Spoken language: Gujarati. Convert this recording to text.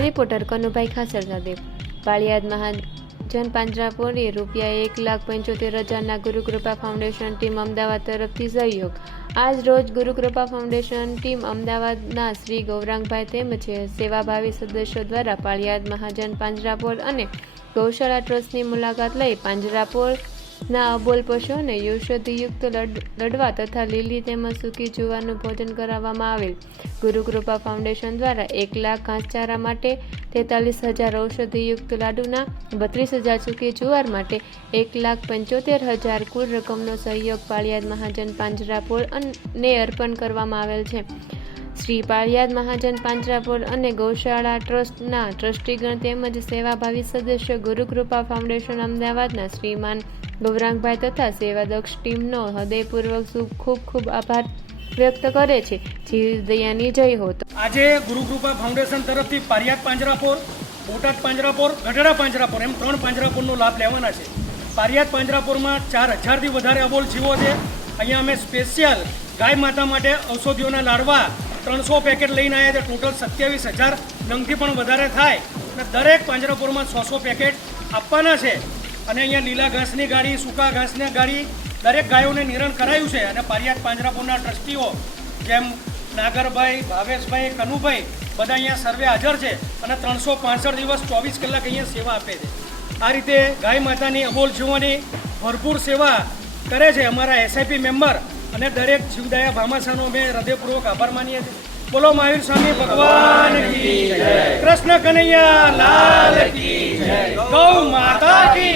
રિપોર્ટર કનુભાઈ ખાસરઝાદે પાળિયાદ મહાજન પાંજરાપોળે રૂપિયા એક લાખ પંચોતેર હજારના ગુરુકૃપા ફાઉન્ડેશન ટીમ અમદાવાદ તરફથી સહયોગ. આજ રોજ ગુરુકૃપા ફાઉન્ડેશન ટીમ અમદાવાદના શ્રી ગૌરાંગભાઈ તેમજ સેવાભાવી સદસ્યો દ્વારા પાળિયાદ મહાજન પાંજરાપોળ અને ગૌશાળા ટ્રસ્ટની મુલાકાત લઈ પાંજરાપોળ ના અબોલ પશુઓને ઔષધિયુક્ત લડ- લડવા તથા લીલી તેમજ સૂકી જુવારનું ભોજન કરાવવામાં આવેલ. ગુરુકૃપા ફાઉન્ડેશન દ્વારા એક લાખ ઘાસચારા માટે તેતાલીસ હજાર ઔષધિયુક્ત લાડુના બત્રીસ હજાર સૂકી જુવાર માટે એક લાખ પંચોતેર હજાર કુલ રકમનો સહયોગ પાળિયાદ મહાજન પાંજરાપોળ અને અર્પણ કરવામાં આવેલ છે. શ્રી પાળિયાદ મહાજન પાંજરાપોળ અને ગૌશાળા ટ્રસ્ટના ટ્રસ્ટીગણ તેમજ સેવાભાવી સદસ્ય ગુરુકૃપા ફાઉન્ડેશન અમદાવાદના શ્રીમાન ગૌરાંગભાઈ તથા સેવાદક્ષ ટીમનો હૃદયપૂર્વક ખૂબ ખૂબ આભાર વ્યક્ત કરે છે. જીવ દયાની જય હો આજે ગુરુકૃપા ફાઉન્ડેશન તરફથી પારિયાદ પાંજરાપોર બોટાદ પાંજરાપોર ગઢડા પાંજરાપોર એમ ત્રણ પાંજરાપોરનો લાભ લેવાના છે. પારિયાદ પાંજરાપોરમાં ચાર હજારથી વધારે અબોલ જીવો છે. અહીંયા અમે સ્પેશિયલ ગાય માતા માટે ઔષધિઓના લાડવા ત્રણસો પેકેટ લઈને આવ્યા છે. ટોટલ સત્યાવીસ હજાર નંગથી પણ વધારે થાય. અને દરેક પાંજરાપોરમાં સો સો પેકેટ આપવાના છે. અને અહીંયા લીલા ઘાસની ગાડી, સૂકા ઘાસની ગાડી, દરેક ગાયોને નિરણ કરાયું છે. અને પારિયાદ પાંજરાપોરના ટ્રસ્ટીઓ જેમ નાગરભાઈ, ભાવેશભાઈ, કનુભાઈ, બધા અહીંયા સર્વે હાજર છે અને ત્રણસો પાંસઠ દિવસ ચોવીસ કલાક અહીંયા સેવા આપે છે. આ રીતે ગાય માતાની અબોલ જીવોની ભરપૂર સેવા કરે છે અમારા એસઆઈપી મેમ્બર અને દરેક જીવદયા ભામાસાનો અમે હૃદયપૂર્વક આભાર માનીએ છીએ. બોલો મહાવીર સ્વામી, ભગવાન કૃષ્ણ કનૈયા, લાલ ગૌ માતા કી